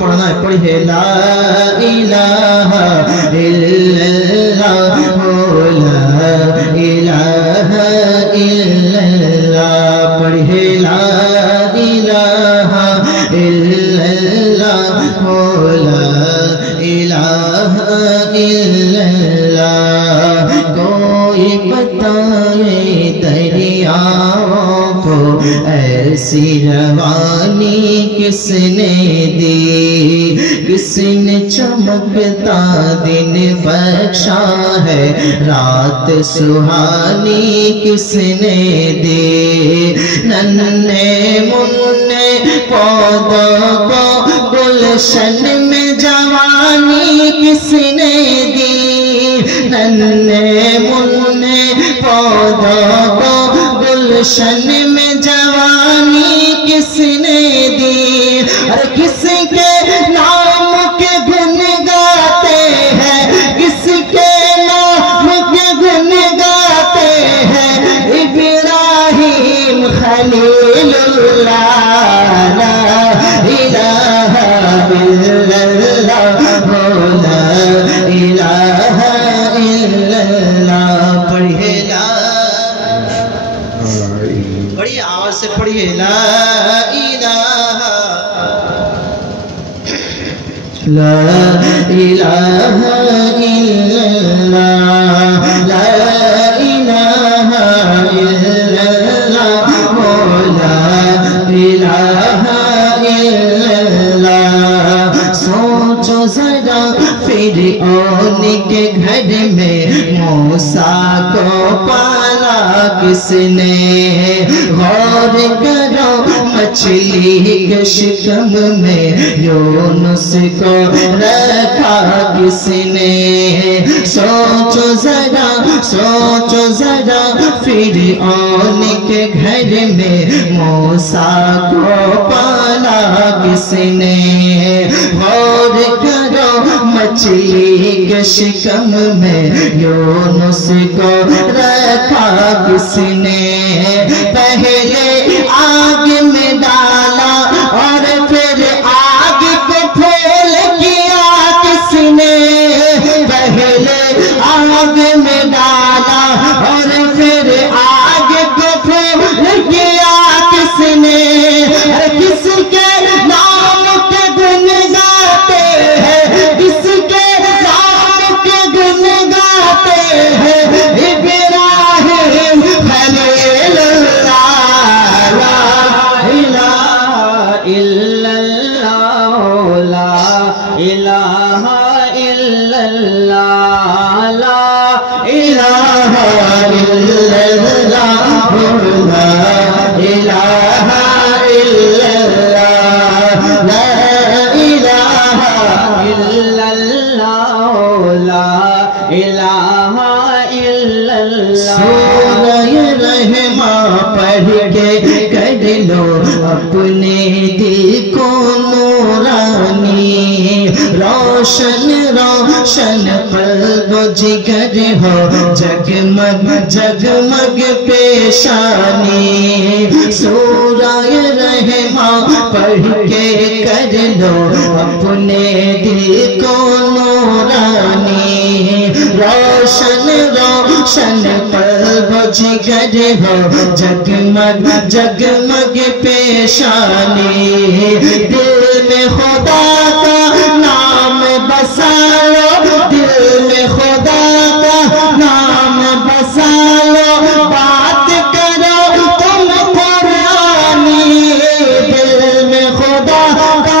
پڑھنا ہے پڑھیے لا الہ الا اللہ لا الہ الا اللہ پڑھیے لا الہ الا اللہ لا الہ الا اللہ کوئی بتائے دریاؤں کو ایسی روانی کس نے دی کس نے چمکتا دن بخشا ہے رات سہانی کس نے دی ننھے منھے پودوں کو گلشن میں جوانی کس نے دی ننھے منھے پودوں کو گلشن میں جوانی کس نے دی اور کس کے نام کے گن گاتے ہیں کس کے نام کے گن گاتے ہیں ابراہیم خلیل اللہ لا الہ الا اللہ لا الہ الا اللہ پڑھیے لا بڑی آواز سے پڑھیے لا لا الہ الا اللہ لا الہ الا اللہ لا الہ الا اللہ سوچو ذرا فرعون کے گھر میں موسیٰ کو پالا کس نے غور کرو مچھلی کے شکم میں یونس کو رکھا کس نے سوچو ذرا فرعون کے گھر میں موسیٰ کو پالا کس نے غور کرو مچھلی کے شکم میں یونس کو رکھا کس نے پہلے آگ میں ڈالا اور پھر آگ کو پھول کیا کس نے پہلے آگ میں ڈالا اور پھر آگ کو پھول کیا کس نے کس کے نام کے گن گاتے ہیں کس کے نام کے گن گاتے ہیں ابراہیم خلیل اللہ لا الہ الا اللہ لا الہ الا اللہ لا الہ الا اللہ لا الہ الا اللہ لا الہ الا اللہ لا الہ الا اللہ سورہ رحماں پڑھ کے کر لو اپنے دل کو نورانی روشن روشن قلب و جگر ہو جگمگ جگمگ پیشانی سورہ رحماں پڑھ کے کر لو اپنے دل کو نورانی روشن روشن قلب و جگر ہو جگمگ جگمگ پیشانی دل میں خدا کا نام بسا لو دل میں خدا کا نام بسا لو بات کرو تم قرآنی دل میں خدا کا